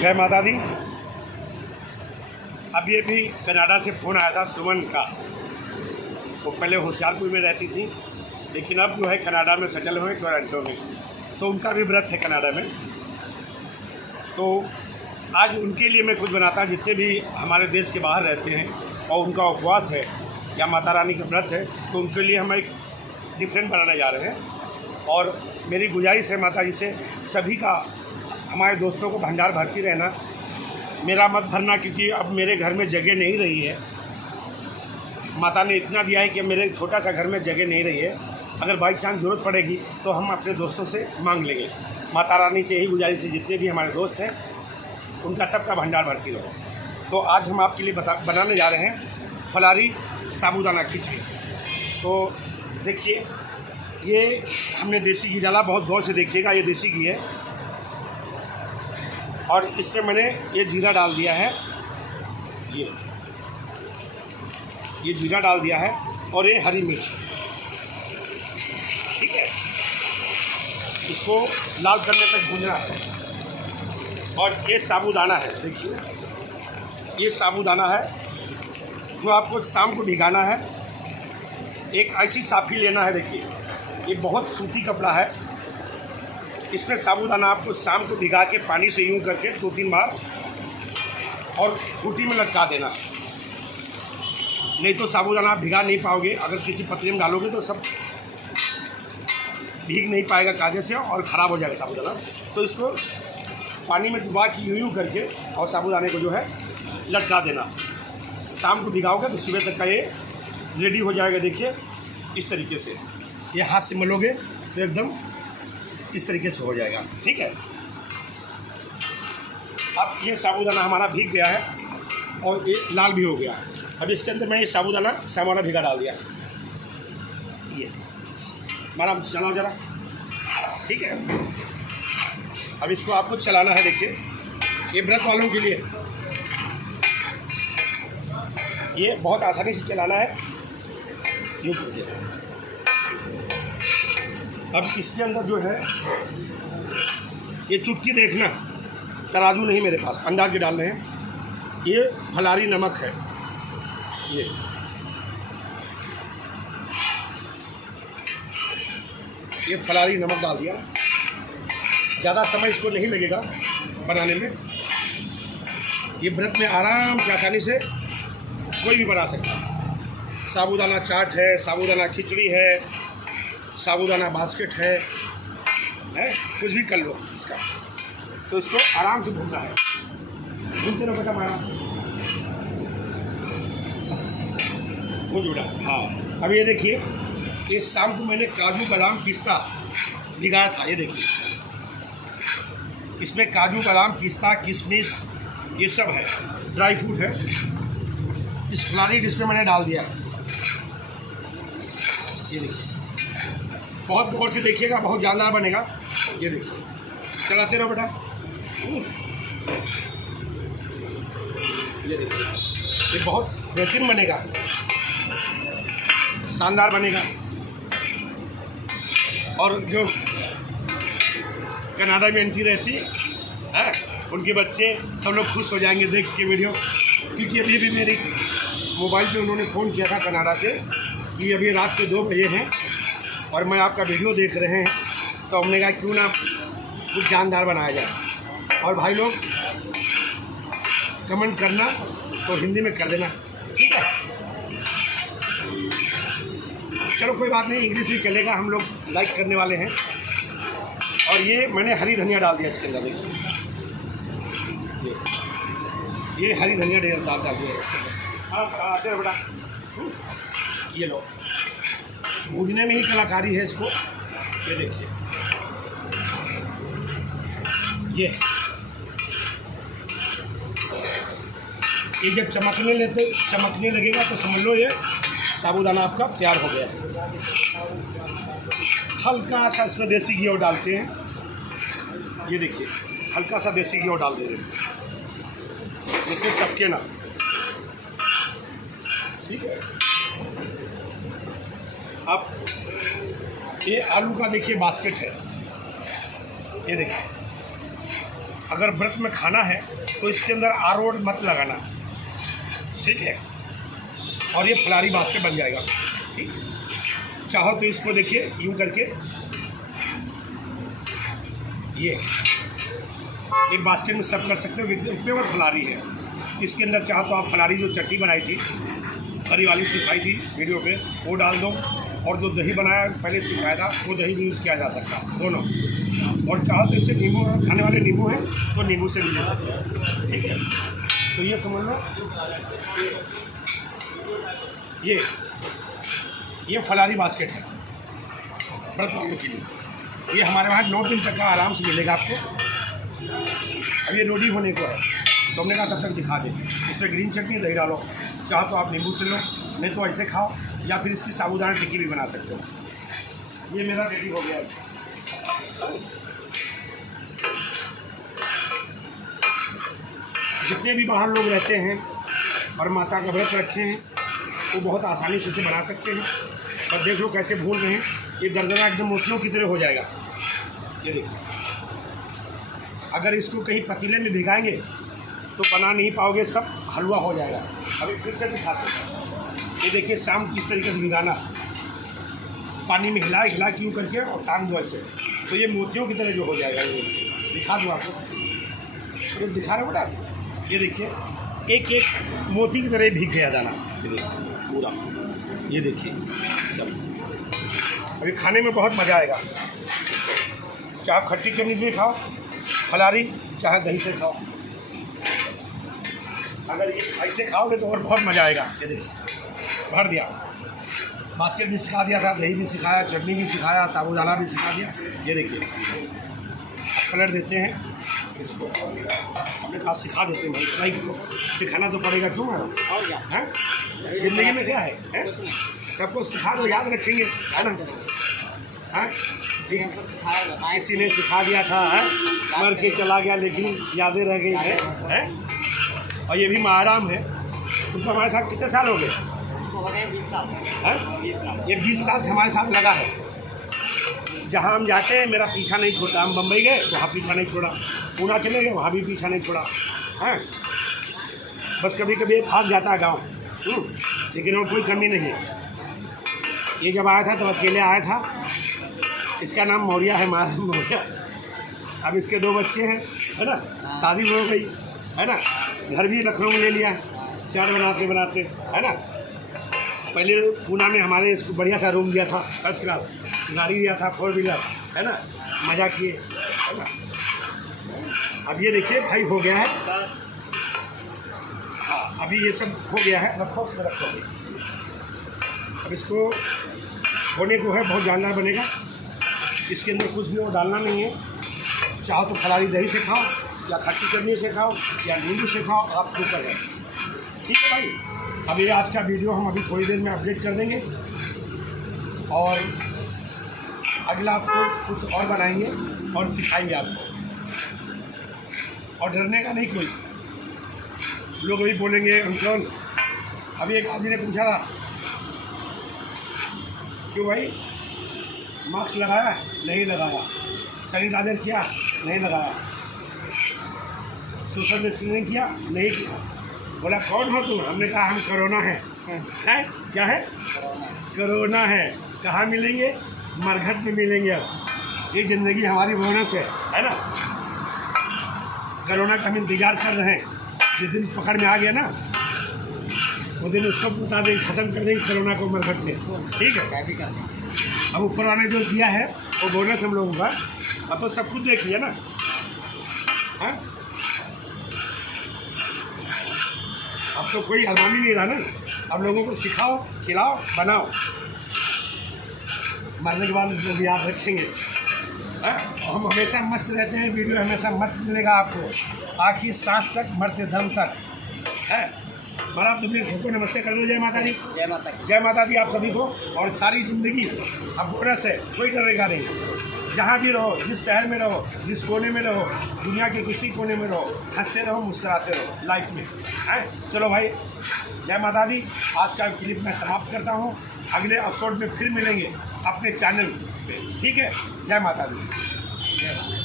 जय माता दी। अभी अभी कनाडा से फ़ोन आया था सुमन का। वो पहले होशियारपुर में रहती थी, लेकिन अब जो है कनाडा में सेटल हुए टोरंटो में। तो उनका भी व्रत है कनाडा में। तो आज उनके लिए मैं कुछ बनाता, जितने भी हमारे देश के बाहर रहते हैं और उनका उपवास है या माता रानी का व्रत है, तो उनके लिए हम एक डिफरेंट बनाने जा रहे हैं। और मेरी गुजारिश है माता जी से, सभी का, हमारे दोस्तों को भंडार भरती रहना, मेरा मत भरना, क्योंकि अब मेरे घर में जगह नहीं रही है। माता ने इतना दिया है कि मेरे छोटा सा घर में जगह नहीं रही है। अगर बाई चांस ज़रूरत पड़ेगी तो हम अपने दोस्तों से मांग लेंगे। माता रानी से यही गुजारिश है, जितने भी हमारे दोस्त हैं उनका सबका भंडार भरती रहो। तो आज हम आपके लिए बनाने जा रहे हैं फलारी साबूदाना खिचड़ी। तो देखिए, ये हमने देसी घी डाला, बहुत गौर से देखिएगा, ये देसी घी है। और इसमें मैंने ये जीरा डाल दिया है, ये जीरा डाल दिया है, और ये हरी मिर्च, ठीक है। इसको लाल करने तक भूनना है। और ये साबूदाना है, देखिए ये साबूदाना है जो आपको शाम को भिगाना है। एक ऐसी साफ़ी लेना है, देखिए ये बहुत सूती कपड़ा है। इसमें साबूदाना आपको शाम को भिगा के पानी से यूँ करके 2-3 बार और खूंटी में लटका देना। नहीं तो साबूदाना आप भिगा नहीं पाओगे। अगर किसी पतले में डालोगे तो सब भीग नहीं पाएगा कागज़ से और ख़राब हो जाएगा साबूदाना। तो इसको पानी में डुबा के यूँ करके और साबूदाने को जो है लटका देना। शाम को भिगाओगे तो सुबह तक का ये रेडी हो जाएगा। देखिए इस तरीके से, ये हाथ से मलोगे तो एकदम इस तरीके से हो जाएगा, ठीक है। अब ये साबूदाना हमारा भीग गया है और ये लाल भी हो गया। अब इसके अंदर मैं ये साबूदाना भिगा डाल दिया। ये हमारा चलाओ ज़रा, ठीक है। अब इसको आपको चलाना है। देखिए ये व्रत वालों के लिए ये बहुत आसानी से चलाना है। यूँ कीजिए। अब इसके अंदर जो है ये चुटकी देखना, तराजू नहीं मेरे पास, अंदाज के डाल रहे हैं। ये फलारी नमक है, ये फलारी नमक डाल दिया। ज़्यादा समय इसको नहीं लगेगा बनाने में। ये व्रत में आराम से आसानी से कोई भी बना सकता है। साबूदाना चाट है, साबूदाना खिचड़ी है, साबूदाना बास्केट है, कुछ भी कर लो इसका। तो इसको आराम से भूनना है। भूनते रहो बेटा हमारा, भून जुड़ा। हाँ, अब ये देखिए, ये शाम को मैंने काजू बादाम पिस्ता भिगाया था। ये देखिए इसमें काजू बादाम पिस्ता किशमिश ये सब है, ड्राई फ्रूट है। इस फलारी डिश में मैंने डाल दिया। ये देखिए, बहुत गौर से देखिएगा, बहुत जानदार बनेगा। ये देखिए, चलाते रहो बेटा। ये देखिए, ये बहुत बेहतरीन बनेगा, शानदार बनेगा। और जो कनाडा में एंटी रहती है, उनके बच्चे सब लोग खुश हो जाएंगे देख के वीडियो। क्योंकि अभी भी मेरे मोबाइल पे उन्होंने फ़ोन किया था कनाडा से कि अभी रात के 2 बजे हैं और मैं आपका वीडियो देख रहे हैं। तो हमने कहा क्यों ना कुछ जानदार बनाया जाए। और भाई लोग कमेंट करना तो हिंदी में कर देना, ठीक है। चलो कोई बात नहीं, इंग्लिश भी चलेगा, हम लोग लाइक करने वाले हैं। और ये मैंने हरी धनिया डाल दिया इसके अंदर। देखिए ये हरी धनिया डाल दिया। हाँ आते बेटा, ये लो, भूनने में ही कलाकारी है इसको। ये देखिए, ये जब चमकने लगेगा तो समझ लो ये साबूदाना आपका तैयार हो गया है। हल्का सा इसमें देसी घी और डालते हैं। ये देखिए, हल्का सा देसी घी और डाल दे रहे हैं, इसमें चपके ना, ठीक है। अब ये आलू का देखिए बास्केट है। ये देखिए अगर व्रत में खाना है तो इसके अंदर आरोट मत लगाना, ठीक है। और ये फलारी बास्केट बन जाएगा, ठीक। चाहो तो इसको देखिए यूँ करके ये एक बास्केट में सब कर सकते हो। इसमें वो फलारी है, इसके अंदर चाहो तो आप फलारी जो चटनी बनाई थी, हरी वाली सिखाई थी वीडियो पे, वो डाल दो। और जो दही बनाया पहले सिखाया था वो दही भी यूज़ किया जा सकता है, दोनों। और चाहो तो इससे नींबू, खाने वाले नींबू हैं तो नींबू से भी ले सकते हैं, ठीक है। तो ये समझ लो, ये फलारी बास्केट है व्रत वालों के लिए। ये हमारे वहाँ 9 दिन तक का आराम से मिलेगा आपको। अब ये रेडी होने को है तो हमने कहा तब तक दिखा दें। इसमें ग्रीन चटनी दही डालो, चाहो तो आप नींबू से लो, नहीं तो ऐसे खाओ, या फिर इसकी साबूदाना टिक्की भी बना सकते हो। ये मेरा रेडी हो गया है। जितने भी बाहर लोग रहते हैं और माता का व्रत रखे हैं वो बहुत आसानी से इसे बना सकते हैं। पर देख लो कैसे भून रहे हैं, ये दरदरा एकदम मोतियों की तरह हो जाएगा। ये देखिए, अगर इसको कहीं पतीले में भिगाएंगे तो बना नहीं पाओगे, सब हलवा हो जाएगा। अभी फिर से दिखाते हैं। ये देखिए शाम किस तरीके से भिगाना, पानी में हिला क्यों करके और टांग दो ऐसे, तो ये मोतियों की तरह जो हो जाएगा। ये दिखा दूँ आपको, ये दिखा रहे हो बेटा, ये देखिए एक एक मोती की तरह भीग गया दाना, ये देखिए पूरा, ये देखिए सब। अभी खाने में बहुत मज़ा आएगा, चाहे खट्टी चटनी से खाओ फलारी, चाहे दही से खाओ। अगर ये ऐसे खाओगे तो और बहुत मज़ा आएगा। ये देखिए भर दिया, बास्केट भी सिखा दिया था, दही भी सिखाया, चटनी भी सिखाया, साबूदाना भी सिखा दिया। ये देखिए कलर देते हैं इसको, हमने कहा सिखा देते हैं भाई, सिखाना तो पड़ेगा, क्यों मैडम, और क्या है ज़िंदगी में, क्या है? सबको सिखा दो, याद रखेंगे, है ना। हाँ किसी ने सिखा दिया था, मर के चला गया लेकिन यादें रह गई है। और ये भी महाराम है। तुमको हमारे साथ कितने साल हो गए? 20 साल है। ये 20 साल से हमारे साथ लगा है। जहाँ हम जाते हैं मेरा पीछा नहीं छोड़ता। हम बम्बई गए वहाँ पीछा नहीं छोड़ा, पूना चले गए वहाँ भी पीछा नहीं छोड़ा। हैं बस कभी कभी भाग जाता है गाँव, लेकिन और कोई कमी नहीं है। ये जब आया था तो अकेले आया था। इसका नाम मौर्या है, महाराम मौर्या। अब इसके 2 बच्चे हैं, है ना, शादी हो गई, है ना, घर भी लखनऊ में ले लिया, चाट बनाते बनाते, है ना। पहले पूना में हमारे इसको बढ़िया सा रूम दिया था, फर्स्ट क्लास, गाड़ी दिया था 4 व्हीलर, है ना, मज़ा किए, है ना। अब ये देखिए भाई हो गया है। हाँ अभी ये सब हो गया है, रखो उसमें रखोगे। अब इसको होने को है, बहुत जानदार बनेगा। इसके अंदर कुछ भी वो डालना नहीं है। चाहो तो फलारी दही से खाओ, या खट्टी चटनी से खाओ, या नींबू से खाओ, आप ऊपर है, ठीक है भाई। अब ये आज का वीडियो हम अभी थोड़ी देर में अपडेट कर देंगे और अगला आपको कुछ और बनाएंगे और सिखाएंगे आपको। और डरने का नहीं कोई। लोग अभी बोलेंगे अंकल, अभी एक आदमी ने पूछा था क्यों भाई मास्क लगाया? नहीं लगाया। सैनिटाइजर किया? नहीं लगाया। सोशल डिस्टेंसिंग किया? नहीं किया। बोला कौन हो तुम? हमने कहा हम कोरोना है। क्या है? कोरोना है। कहाँ मिलेंगे? मरघट में मिलेंगे। अब ये ज़िंदगी हमारी बोनस है ना। कोरोना का हम इंतज़ार कर रहे हैं। जिस दिन पकड़ में आ गया ना, वो दिन उसको बता देंगे, ख़त्म कर देंगे कोरोना को मरघट में, ठीक है। अब ऊपर वाले जो दिया है वो बोनस हम लोगों का। अब तो सब कुछ देख लिया ना, हाँ। अब तो कोई अरमानी नहीं रहा ना। अब लोगों को सिखाओ, खिलाओ, बनाओ। मरने के बाद लोग याद रखेंगे। हम हमेशा मस्त रहते हैं, वीडियो हमेशा मस्त मिलेगा आपको, आखिरी सांस तक, मरते दम तक, है। बड़ा आप तुम्हें सबको नमस्ते कर दो। जय माता दी। जय माता दी। जय माता दी आप सभी को। और सारी ज़िंदगी अब बोनस है, कोई डरेगा नहीं। जहाँ भी रहो, जिस शहर में रहो, जिस कोने में रहो, दुनिया के किसी कोने में रहो, हंसते रहो, मुस्कुराते रहो लाइफ में, है। चलो भाई, जय माता दी। आज का क्लिप मैं समाप्त करता हूँ। अगले एपिसोड में फिर मिलेंगे अपने चैनल पे, ठीक है। जय माता दी।